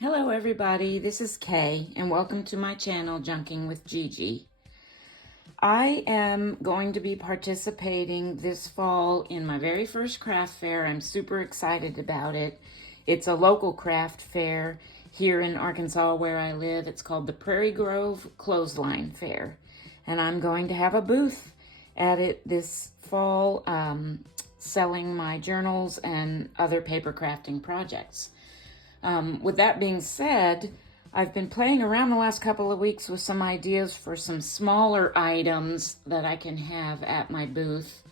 Hello everybody, this is Kay and welcome to my channel Junking with Gigi. I am going to be participating this fall in my very first craft fair. I'm super excited about it. It's a local craft fair here in Arkansas where I live. It's called the Prairie Grove Clothesline Fair, and I'm going to have a booth at it this fall selling my journals and other paper crafting projects. With that being said, I've been playing around the last couple of weeks with some ideas for some smaller items that I can have at my booth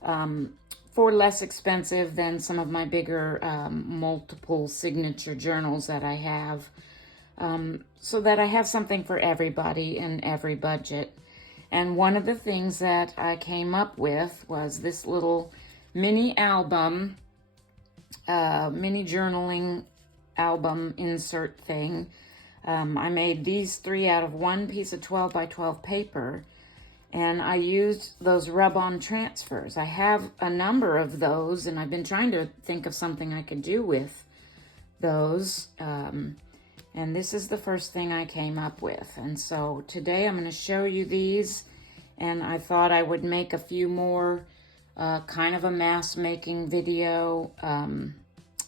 for less expensive than some of my bigger multiple signature journals that I have, so that I have something for everybody in every budget. And one of the things that I came up with was this little mini album, mini journaling album insert thing. I made these three out of one piece of 12 by 12 paper, and I used those rub-on transfers. I have a number of those, and I've been trying to think of something I could do with those, and this is the first thing I came up with. And so today I'm going to show you these, and I thought I would make a few more kind of a mass making video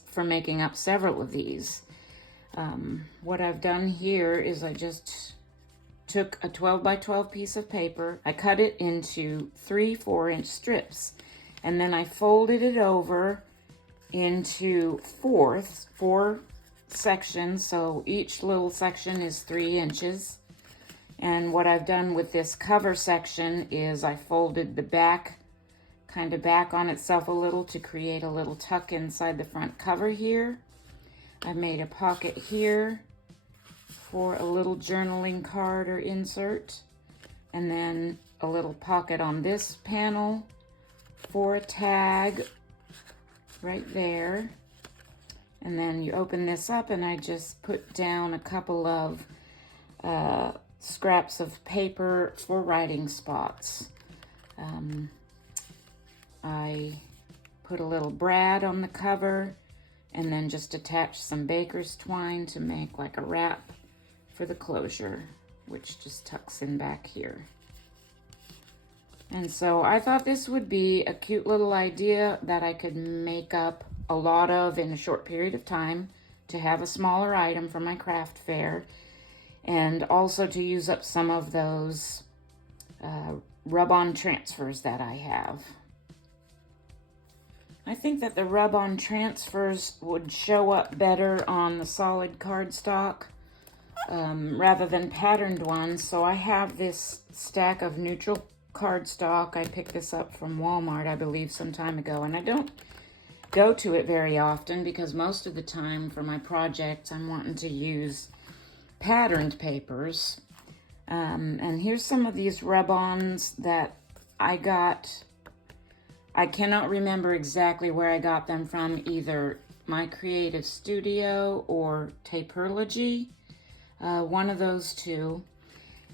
for making up several of these. What I've done here is I just took a 12 by 12 piece of paper. I cut it into 3 4-inch strips, and then I folded it over into four sections, so each little section is 3 inches. And what I've done with this cover section is I folded the back kind of back on itself a little to create a little tuck inside the front cover here. I've made a pocket here for a little journaling card or insert, and then a little pocket on this panel for a tag right there. And then you open this up, and I just put down a couple of scraps of paper for writing spots. I put a little brad on the cover, and then just attach some baker's twine to make like a wrap for the closure, which just tucks in back here. And so I thought this would be a cute little idea that I could make up a lot of in a short period of time to have a smaller item for my craft fair, and also to use up some of those rub-on transfers that I have. I think that the rub-on transfers would show up better on the solid cardstock rather than patterned ones. So I have this stack of neutral cardstock. I picked this up from Walmart, I believe, some time ago, and I don't go to it very often because most of the time for my projects I'm wanting to use patterned papers. And here's some of these rub-ons that I got. I cannot remember exactly where I got them from, either My Creative Studio or Tapeology, one of those two.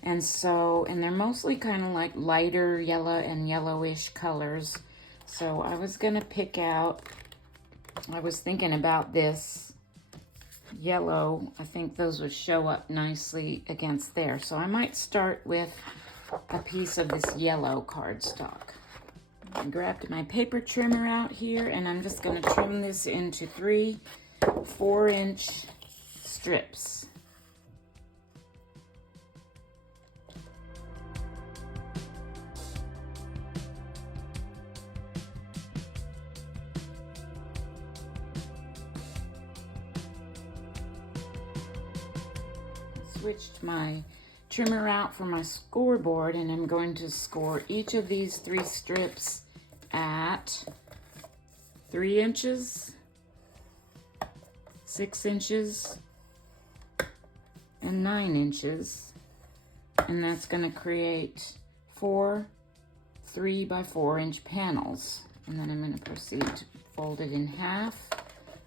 And they're mostly kind of like lighter yellow and yellowish colors. So I was gonna pick out, I was thinking about this yellow. I think those would show up nicely against there. So I might start with a piece of this yellow cardstock. I grabbed my paper trimmer out here, and I'm just going to trim this into 3 4-inch strips. Switched my trimmer out for my scoreboard, and I'm going to score each of these 3 strips at 3 inches, 6 inches, and 9 inches. And that's going to create 4 3 by 4-inch panels. And then I'm going to proceed to fold it in half,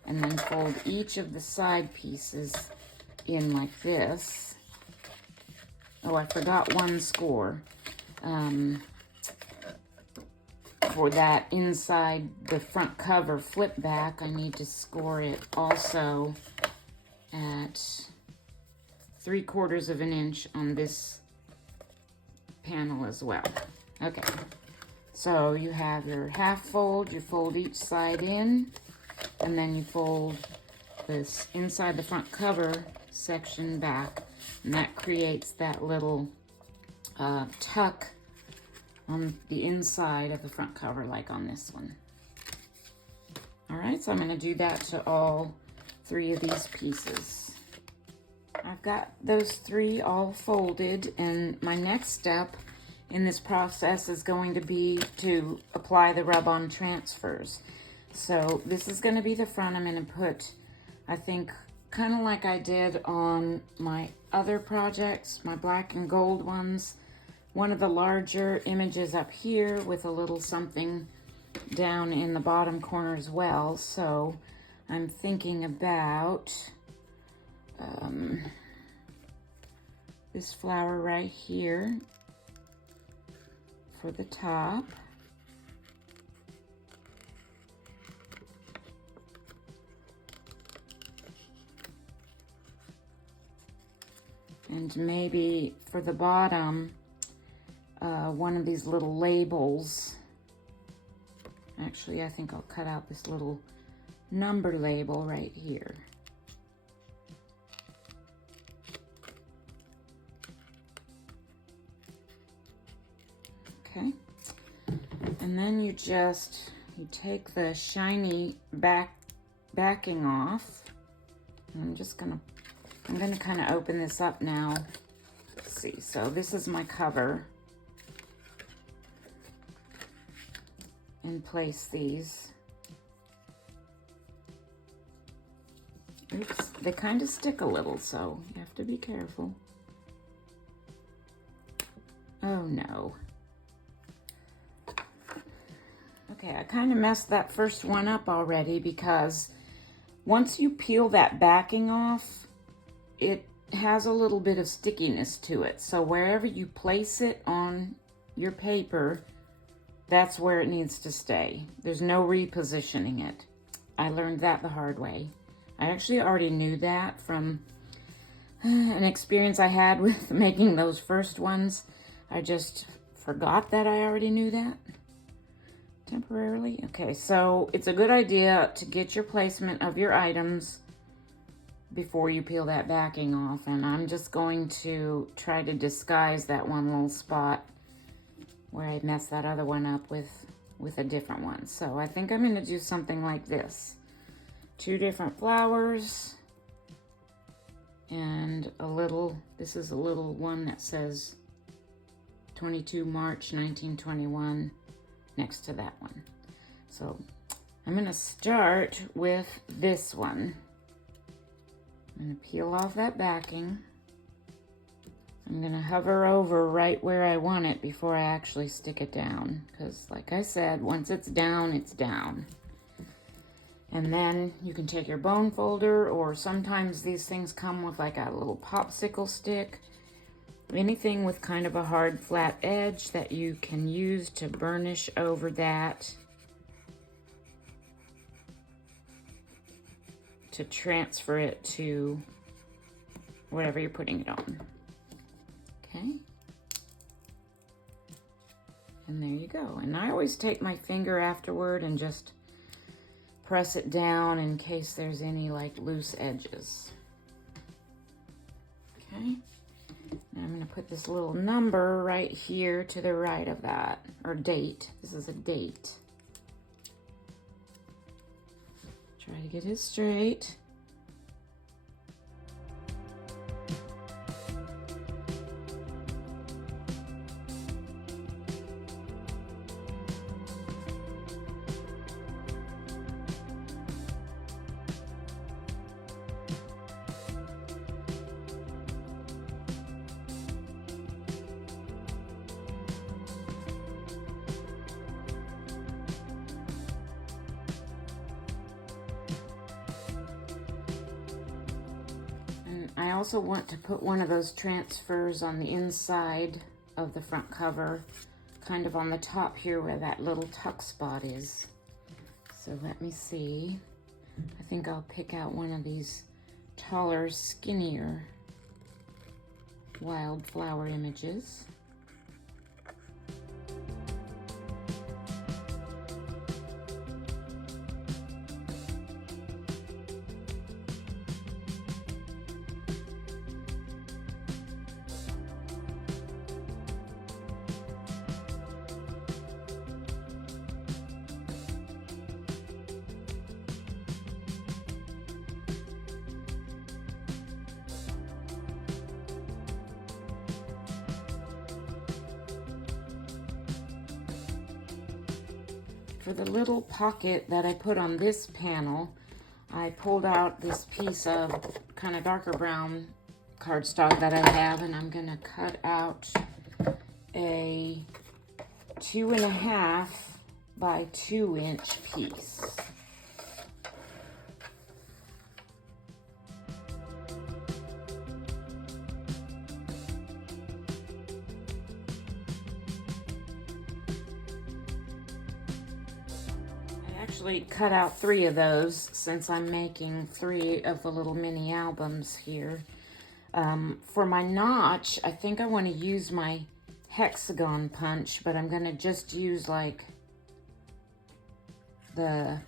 and then fold each of the side pieces in like this. Oh, I forgot one score. For that inside the front cover flip back, I need to score it also at 3/4 of an inch on this panel as well. Okay, so you have your half fold, you fold each side in, and then you fold this inside the front cover section back, and that creates that little tuck on the inside of the front cover, like on this one. All right, so I'm going to do that to all 3 of these pieces. I've got those 3 all folded, and my next step in this process is going to be to apply the rub-on transfers. So this is going to be the front. I'm going to put, I think, kind of like I did on my other projects, my black and gold ones, one of the larger images up here with a little something down in the bottom corner as well. So I'm thinking about this flower right here for the top. And maybe for the bottom, one of these little labels. Actually, I think I'll cut out this little number label right here. Okay, and then you take the shiny backing off. I'm gonna kind of open this up now. Let's see, so this is my cover. And place these. Oops, they kind of stick a little, so you have to be careful. Oh no. Okay, I kind of messed that first one up already, because once you peel that backing off, it has a little bit of stickiness to it. So wherever you place it on your paper, that's where it needs to stay. There's no repositioning it. I learned that the hard way. I actually already knew that from an experience I had with making those first ones. I just forgot that I already knew that temporarily. Okay, so it's a good idea to get your placement of your items before you peel that backing off. And I'm just going to try to disguise that one little spot where I messed that other one up with a different one. So I think I'm gonna do something like this. 2 different flowers and this is a little one that says 22 March 1921 next to that one. So I'm gonna start with this one. I'm gonna peel off that backing. I'm gonna hover over right where I want it before I actually stick it down, because like I said, once it's down, it's down. And then you can take your bone folder, or sometimes these things come with like a little popsicle stick, anything with kind of a hard flat edge that you can use to burnish over that to transfer it to whatever you're putting it on. Okay, and there you go. And I always take my finger afterward and just press it down in case there's any like loose edges. Okay, now I'm going to put this little number right here to the right of that, or date. This is a date. Try to get it straight. I also want to put one of those transfers on the inside of the front cover, kind of on the top here where that little tuck spot is. So let me see. I think I'll pick out one of these taller, skinnier wildflower images. For the little pocket that I put on this panel, I pulled out this piece of kind of darker brown cardstock that I have, and I'm gonna cut out a 2.5 by 2 inch piece. Actually cut out 3 of those since I'm making 3 of the little mini albums here. For my notch, I think I want to use my hexagon punch, but I'm going to just use like the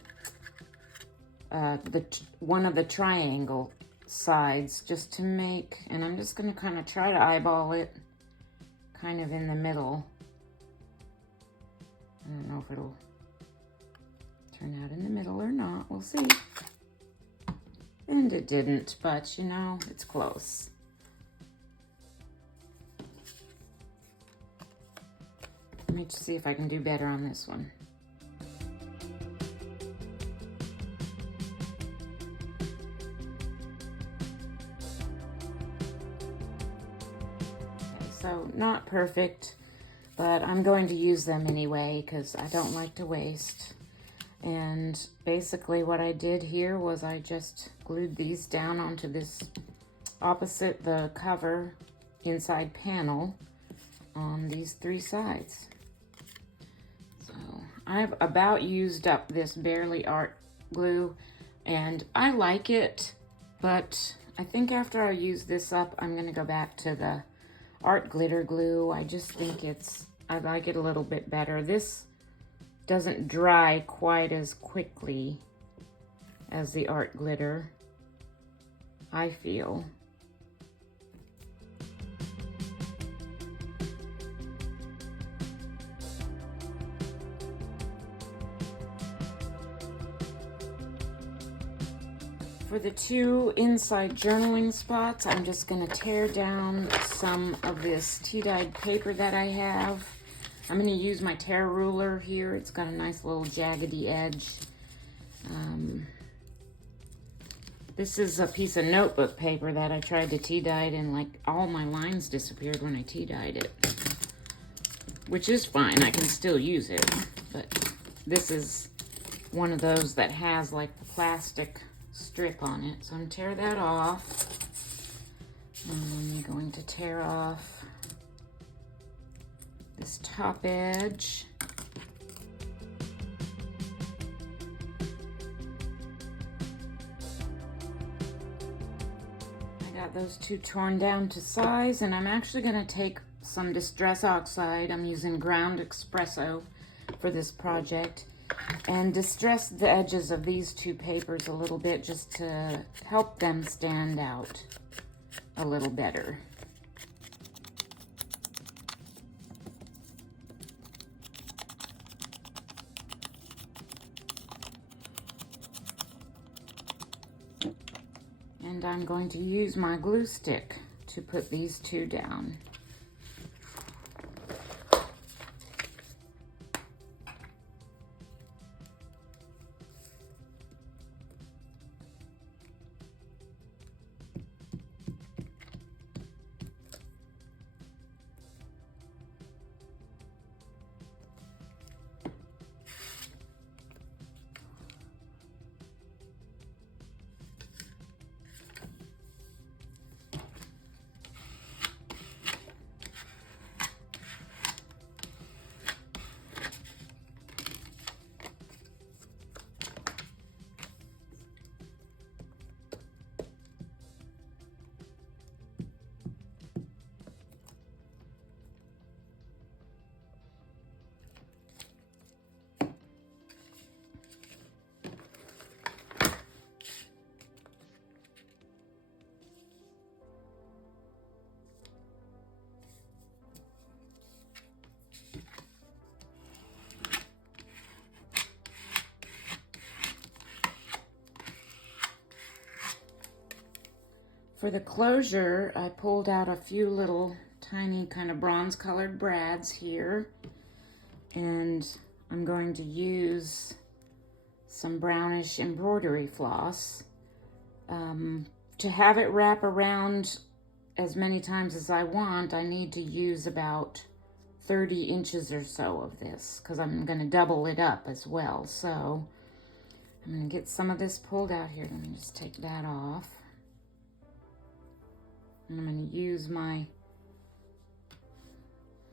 one of the triangle sides just to make, and I'm just going to kind of try to eyeball it kind of in the middle. I don't know if it'll turn out in the middle or not. We'll see. And it didn't, but you know, it's close. Let me just see if I can do better on this one. Okay, so not perfect, but I'm going to use them anyway because I don't like to waste. And basically what I did here was I just glued these down onto this opposite the cover inside panel on these 3 sides. So I've about used up this Bearly Art glue, and I like it, but I think after I use this up, I'm gonna go back to the Art Glitter glue. I just think I like it a little bit better. This doesn't dry quite as quickly as the Art Glitter, I feel. For the 2 inside journaling spots, I'm just going to tear down some of this tea-dyed paper that I have. I'm going to use my tear ruler here. It's got a nice little jaggedy edge. This is a piece of notebook paper that I tried to tea dye, and like all my lines disappeared when I tea dyed it. Which is fine, I can still use it. But this is one of those that has like the plastic strip on it. So I'm going to tear that off. I'm going to tear off this top edge. I got those 2 torn down to size, and I'm actually going to take some Distress Oxide. I'm using ground espresso for this project, and distress the edges of these 2 papers a little bit just to help them stand out a little better. And I'm going to use my glue stick to put these 2 down. For the closure, I pulled out a few little tiny kind of bronze colored brads here, and I'm going to use some brownish embroidery floss. To have it wrap around as many times as I want, I need to use about 30 inches or so of this, because I'm going to double it up as well. So I'm going to get some of this pulled out here. Let me just take that off. And I'm going to use my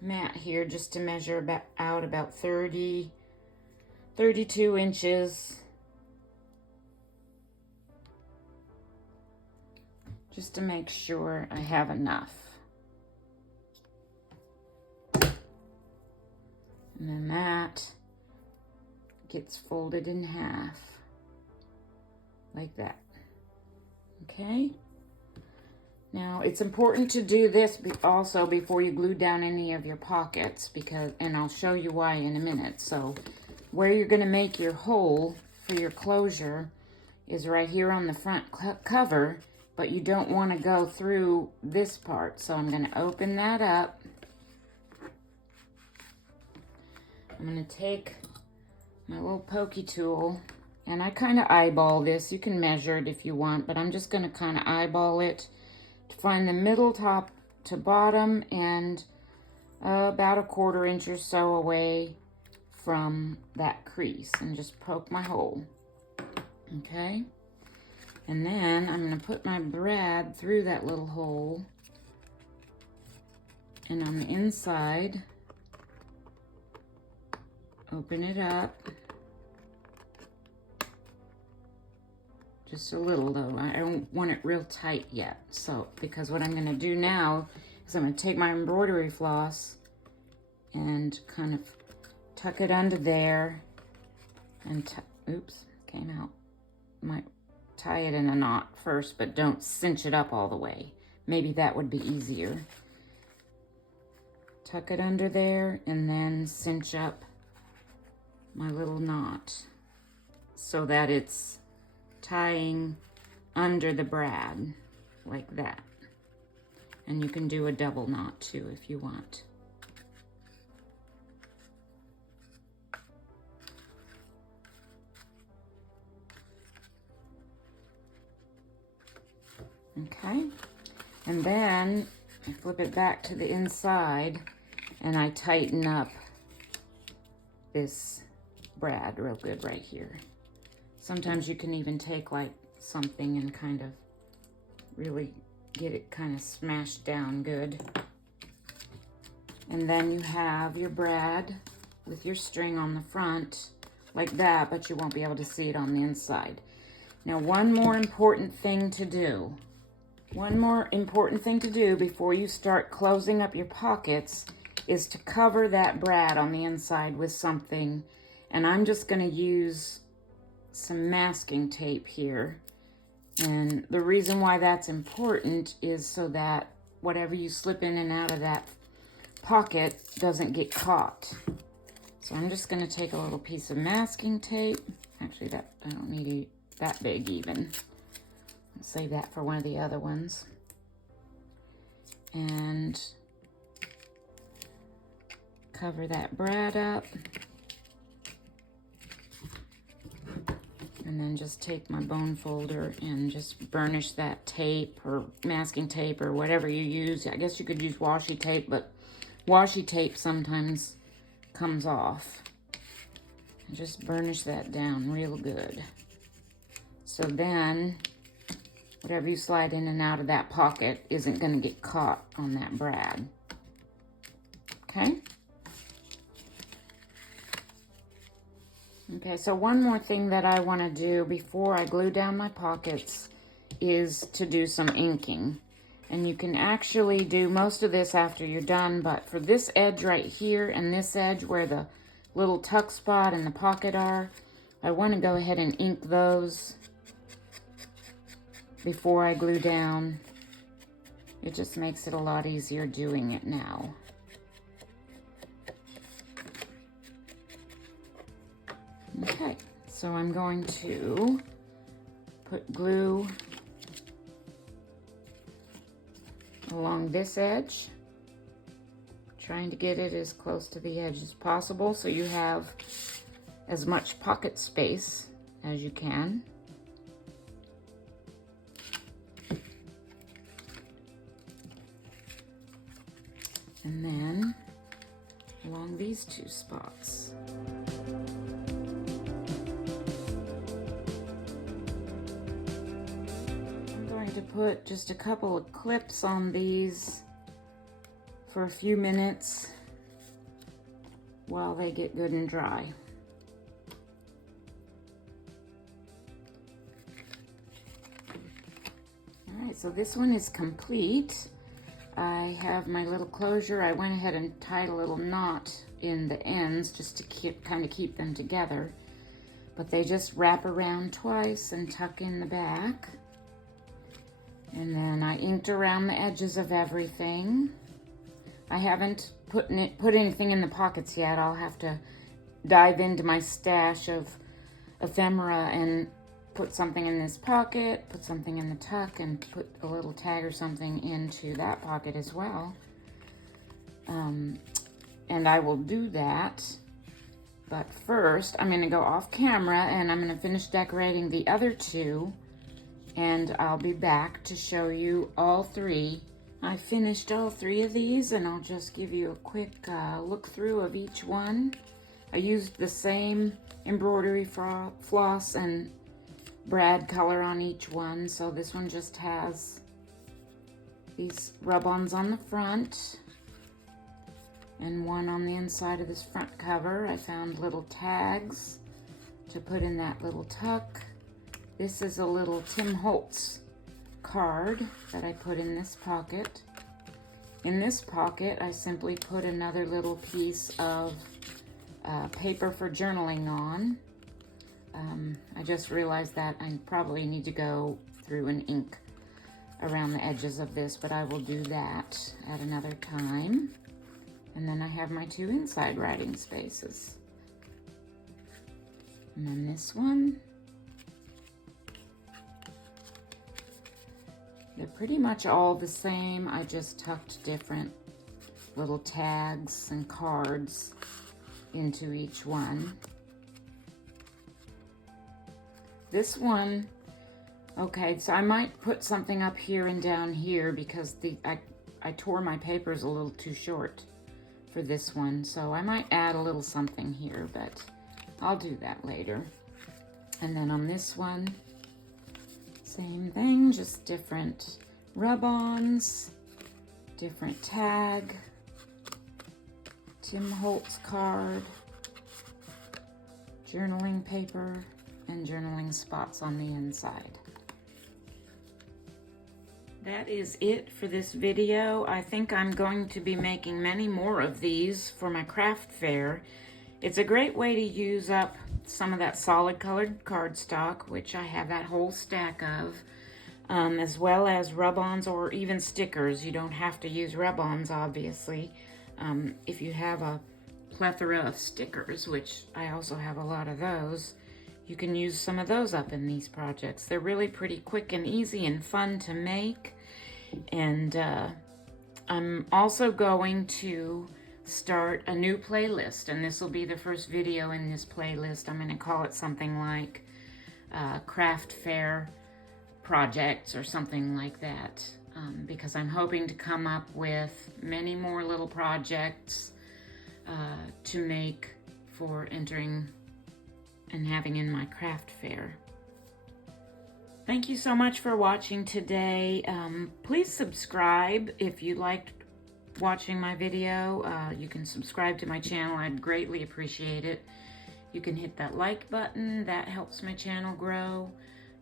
mat here just to measure out about 32 inches. Just to make sure I have enough. And then that gets folded in half, like that. Okay? Now, it's important to do this also before you glue down any of your pockets, and I'll show you why in a minute. So, where you're going to make your hole for your closure is right here on the front cover, but you don't want to go through this part. So I'm going to open that up. I'm going to take my little pokey tool, and I kind of eyeball this. You can measure it if you want, but I'm just going to kind of eyeball it to find the middle, top to bottom, and about a 1/4 inch or so away from that crease, and just poke my hole. Okay? And then I'm going to put my brad through that little hole, and on the inside, open it up. Just a little though. I don't want it real tight yet. So, because what I'm going to do now is I'm going to take my embroidery floss and kind of tuck it under there and, oops, came out. Might tie it in a knot first, but don't cinch it up all the way. Maybe that would be easier. Tuck it under there and then cinch up my little knot so that it's tying under the brad like that. And you can do a double knot too if you want. Okay, and then I flip it back to the inside and I tighten up this brad real good right here. Sometimes you can even take like something and kind of really get it kind of smashed down good. And then you have your brad with your string on the front like that, but you won't be able to see it on the inside. Now, one more important thing to do. One more important thing to do before you start closing up your pockets is to cover that brad on the inside with something. And I'm just going to use some masking tape here. And the reason why that's important is so that whatever you slip in and out of that pocket doesn't get caught. So I'm just going to take a little piece of masking tape. Actually, that I don't need that big even. I'll save that for one of the other ones. And cover that brad up. And then just take my bone folder and just burnish that tape or masking tape or whatever you use. I guess you could use washi tape, but washi tape sometimes comes off. And just burnish that down real good. So then, whatever you slide in and out of that pocket isn't going to get caught on that brad. Okay? Okay, so one more thing that I want to do before I glue down my pockets is to do some inking. And you can actually do most of this after you're done, but for this edge right here and this edge where the little tuck spot and the pocket are, I want to go ahead and ink those before I glue down. It just makes it a lot easier doing it now. Okay, so I'm going to put glue along this edge, trying to get it as close to the edge as possible so you have as much pocket space as you can. And then along these two spots. I'm going to put just a couple of clips on these for a few minutes while they get good and dry. All right, so this one is complete. I have my little closure. I went ahead and tied a little knot in the ends just to kind of keep them together. But they just wrap around twice and tuck in the back. And then I inked around the edges of everything. I haven't put anything in the pockets yet. I'll have to dive into my stash of ephemera and put something in this pocket, put something in the tuck, and put a little tag or something into that pocket as well. And I will do that. But first, I'm going to go off camera and I'm going to finish decorating the other two. And I'll be back to show you all three. I finished all three of these, and I'll just give you a quick look through of each one. I used the same embroidery floss and brad color on each one, so this one just has these rub-ons on the front and one on the inside of this front cover. I found little tags to put in that little tuck. This is a little Tim Holtz card that I put in this pocket. In this pocket, I simply put another little piece of paper for journaling on. I just realized that I probably need to go through and ink around the edges of this, but I will do that at another time. And then I have my two inside writing spaces. And then this one. They're pretty much all the same. I just tucked different little tags and cards into each one. This one, okay, so I might put something up here and down here because I tore my papers a little too short for this one, so I might add a little something here, but I'll do that later. And then on this one, same thing, just different rub-ons, different tag, Tim Holtz card, journaling paper, and journaling spots on the inside. That is it for this video. I think I'm going to be making many more of these for my craft fair. It's a great way to use up some of that solid colored cardstock, which I have that whole stack of, as well as rub-ons or even stickers. You don't have to use rub-ons, obviously. If you have a plethora of stickers, which I also have a lot of those, you can use some of those up in these projects. They're really pretty quick and easy and fun to make. And I'm also going to start a new playlist, and this will be the first video in this playlist. I'm going to call it something like Craft Fair Projects or something like that, because I'm hoping to come up with many more little projects to make for entering and having in my craft fair. Thank you so much for watching today. Please subscribe if you liked watching my video. You can subscribe to my channel. I'd greatly appreciate it. You can hit that like button. That helps my channel grow.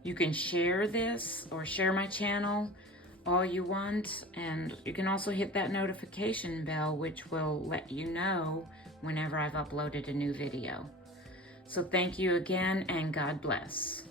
You can share this or share my channel all you want. And you can also hit that notification bell, which will let you know whenever I've uploaded a new video. So thank you again, and God bless.